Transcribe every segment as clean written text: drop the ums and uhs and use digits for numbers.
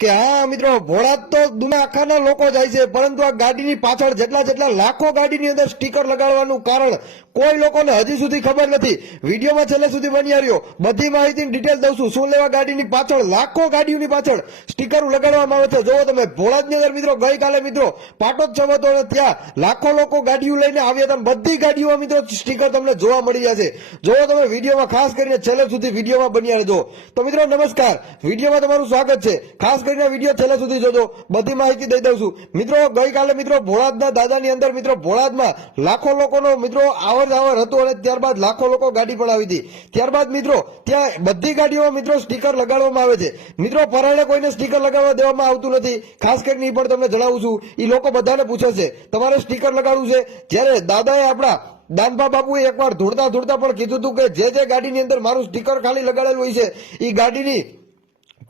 કે હા મિત્રો, ભોળાદ તો દુનિયા આખાના લોકો જાય છે, પરંતુ આ ગાડીની પાછળ જેટલા લાખો ગાડીની અંદર સ્ટીકર લગાડવાનું કારણ કોઈ લોકોને હજી સુધી ખબર નથી. વિડીયોમાં છેલ્લે સુધી બન્યા રહ્યો, બધી માહિતીની ડિટેલ દઉં છું. શું લેવા ગાડીની પાછળ લાખો ગાડીઓની પાછળ સ્ટીકર લગાડવામાં આવે છે. જોવો તમે, ભોળાદની અંદર મિત્રો ગઈકાલે મિત્રો પાટોત્સવ હતો અને ત્યાં લાખો લોકો ગાડીઓ લઈને આવ્યા હતા. બધી ગાડીઓમાં મિત્રો સ્ટીકર તમને જોવા મળી જશે. જોવો તમે વિડીયોમાં, ખાસ કરીને છેલ્લે સુધી વિડીયોમાં બન્યા રહેજો. તો મિત્રો નમસ્કાર, વિડીયોમાં તમારું સ્વાગત છે. ખાસ કરીને વિડીયો છેલ્લે સુધી જોજો, બધી માહિતી દઈ દઉં છું. મિત્રો ગઈકાલે મિત્રો ભોળાદના દાદાની અંદર મિત્રો ભોળાદમાં લાખો લોકોનો મિત્રો આવર જાવર હતો અને ત્યારબાદ લાખો લોકો ગાડી પણ આવી હતી. ત્યારબાદ મિત્રો ત્યાં બધી ગાડીઓમાં મિત્રો સ્ટીકર લગાડવામાં આવે છે. મિત્રો પરાણે કોઈને સ્ટીકર લગાડવા દેવામાં આવતું નથી. ખાસ કરીને એ પણ તમને જણાવું છું, એ લોકો બધાને પૂછે છે તમારે સ્ટીકર લગાડવું છે. જ્યારે દાદાએ આપણા દાનભા બાપુએ એકવાર ધૂળતા પણ કીધું હતું કે જે ગાડીની અંદર મારું સ્ટીકર ખાલી લગાડેલું હોય છે એ ગાડીની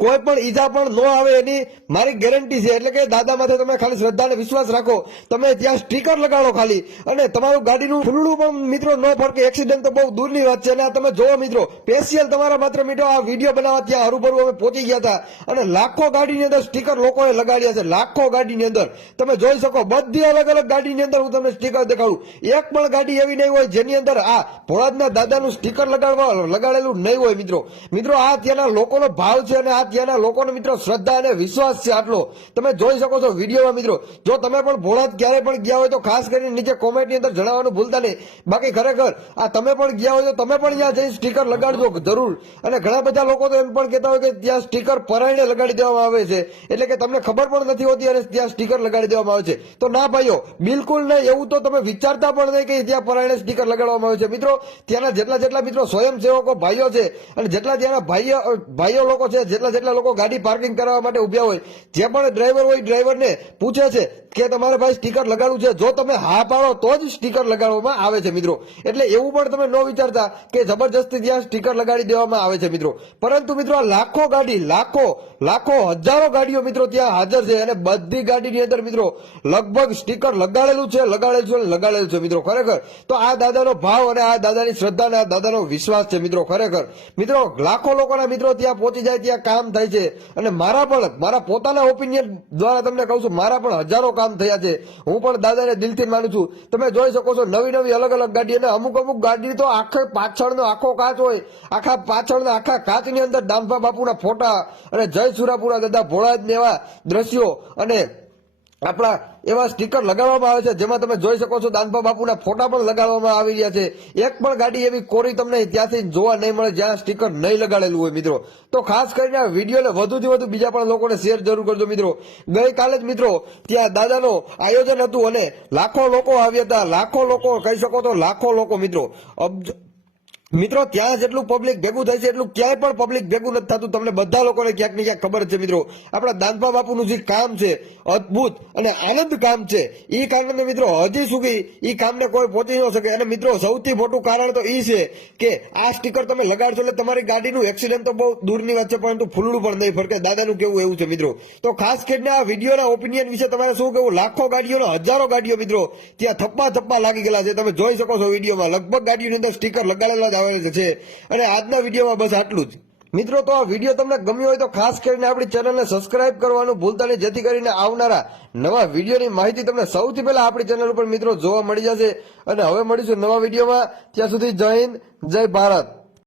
કોઈ પણ ઈજા પણ ન આવે એની મારી ગેરંટી છે. એટલે કે દાદા માથે તમે ખાલી શ્રદ્ધા અને વિશ્વાસ રાખો, તમે ત્યાં સ્ટીકર લગાડો ખાલી, અને તમારું ગાડીનું ફૂલડું પણ મિત્રો ન ફરકે. એક્સિડન્ટ તો બહુ દૂરની વાત છે. અને આ તમે જોવો મિત્રો, સ્પેશિયલ તમારા માત્ર મિત્રો આ વિડીયો બનાવવા ત્યાં હરુભરું અમે પહોંચી ગયા હતા અને લાખો ગાડીની અંદર સ્ટીકર લોકોએ લગાડ્યા છે. લાખો ગાડીની અંદર તમે જોઈ શકો, બધી અલગ અલગ ગાડીની અંદર હું તમને સ્ટીકર દેખાડું. એક પણ ગાડી એવી નહીં હોય જેની અંદર આ ભોળાદના દાદાનું સ્ટીકર લગાડેલું નહીં હોય. મિત્રો આ ત્યાંના લોકોનો ભાવ છે અને આ ત્યાંના લોકોનો મિત્રો શ્રદ્ધા અને વિશ્વાસ છે. આટલો તમે જોઈ શકો છો વિડીયોમાં. મિત્રો જો તમે પણ ભોળાદ ક્યારે પણ ગયા હોય તો ખાસ કરીને નીચે કોમેન્ટની અંદર જણાવવાનું ભૂલતા નહીં. બાકી ખરેખર આ તમે પણ ગયા હોય તો તમે પણ ત્યાં જઈ સ્ટીકર લગાડજો જરૂર. અને ઘણા બધા લોકો તો એમ પણ કહેતા હોય કે ત્યાં સ્ટીકર પરાઈને લગાડી દેવામાં આવે છે, એટલે કે તમને ખબર પણ નથી હોતી અને ત્યાં સ્ટીકર લગાડી દેવામાં આવે છે. તો ના ભાઈઓ, બિલકુલ નહીં, એવું તો તમે વિચારતા પણ નહીં કે ત્યાં પરાઈને સ્ટીકર લગાડવામાં આવે છે. મિત્રો ત્યાંના જેટલા મિત્રો સ્વયંસેવકો ભાઈઓ છે અને જેટલા ત્યાંના ભાઈઓ લોકો છે, જેટલા લોકો ગાડી પાર્કિંગ કરવા માટે ઉભ્યા હોય, જે પણ ડ્રાઈવર હોય ડ્રાઈવરને પૂછે છે કે તમારે ભાઈ સ્ટીકર લગાડવું છે. જો તમે હા પાડો તો જ સ્ટીકર લગાડવામાં આવે છે. મિત્રો એટલે એવું પણ તમે ન વિચારતા કે જબરજસ્તી ત્યાં સ્ટીકર લગાડી દેવામાં આવે છે. મિત્રો પરંતુ મિત્રો આ લાખો ગાડી, લાખો હજારો ગાડીઓ મિત્રો ત્યાં હાજર છે અને બધી ગાડીની અંદર મિત્રો લગભગ સ્ટીકર લગાડેલું છે. મિત્રો ખરેખર તો આ દાદાનો ભાવ અને આ દાદાની શ્રદ્ધા અને આ દાદાનો વિશ્વાસ છે. મિત્રો ખરેખર મિત્રો લાખો લોકોના મિત્રો ત્યાં પહોંચી જાય, ત્યાં કામ થાય છે. અને મારા પોતાના ઓપિનિયન દ્વારા તમને કહું છું, મારા પણ હજારો કામ થયા છે. હું પણ દાદાને દિલથી માનું છું. તમે જોઈ શકો છો નવી અલગ અલગ ગાડી, અને અમુક ગાડી તો પાછળનો આખો કાચ હોય, આખા કાચની અંદર દાનભા બાપુના ફોટા અને જય સુરાપુરા દાદા ભોળાદ ને એવા દ્રશ્યો અને આપણા એવા સ્ટીકર લગાડવામાં આવે છે, જેમાં તમે જોઈ શકો છો દાનભા બાપુના ફોટા પણ લગાડવામાં આવી રહ્યા છે. એક પણ ગાડી એવી કોરી તમને ત્યાંથી જોવા નહીં મળે જ્યાં સ્ટીકર નહીં લગાડેલું હોય. મિત્રો તો ખાસ કરીને આ વિડીયોને વધુથી વધુ બીજા પણ લોકોને શેર જરૂર કરજો. મિત્રો ગઈકાલે જ મિત્રો ત્યાં દાદાનો આયોજન હતું અને લાખો લોકો આવ્યા હતા. લાખો લોકો કહી શકો તો લાખો લોકો મિત્રો ત્યાં જેટલું પબ્લિક ભેગું થાય છે એટલું ક્યાંય પણ પબ્લિક ભેગું નથી થતું. તમને બધા લોકોને ક્યાંક ને ક્યાંક ખબર છે. મિત્રો આપણા દાનભા બાપુનું જે કામ છે, અદભુત અને આનંદ કામ છે, એ કારણે મિત્રો હજી સુધી એ કામને કોઈ પહોંચી ન શકે. અને મિત્રો સૌથી મોટું કારણ તો એ છે કે આ સ્ટીકર તમે લગાડશો એટલે તમારી ગાડીનું એક્સિડન્ટ તો બહુ દૂરની વાત છે, પરંતુ ફૂલડું પણ નહીં ફરકે. દાદાનું કેવું એવું છે. મિત્રો તો ખાસ કરીને આ વિડીયોના ઓપિનિયન વિશે તમારે શું કેવું? લાખો ગાડીઓના હજારો ગાડીઓ મિત્રો ત્યાં થપ્પા લાગી ગયેલા છે. તમે જોઈ શકો છો વિડીયોમાં લગભગ ગાડીઓની અંદર સ્ટીકર લગાડેલા આવે છે. અને આજના વિડીયોમાં બસ આટલું જ. મિત્રો તો આ વિડીયો તમને ગમ્યો હોય તો ખાસ કરીને આપણી ચેનલને સબસ્ક્રાઇબ કરવાનું ભૂલતા નહીં, જેથી કરીને આવનારા નવા વિડીયોની માહિતી તમને સૌથી પહેલા આપણી ચેનલ ઉપર મિત્રો જોવા મળી જશે. અને હવે મળીશું નવા વિડીયોમાં. ત્યાં સુધી જય હિન્દ, જય ભારત.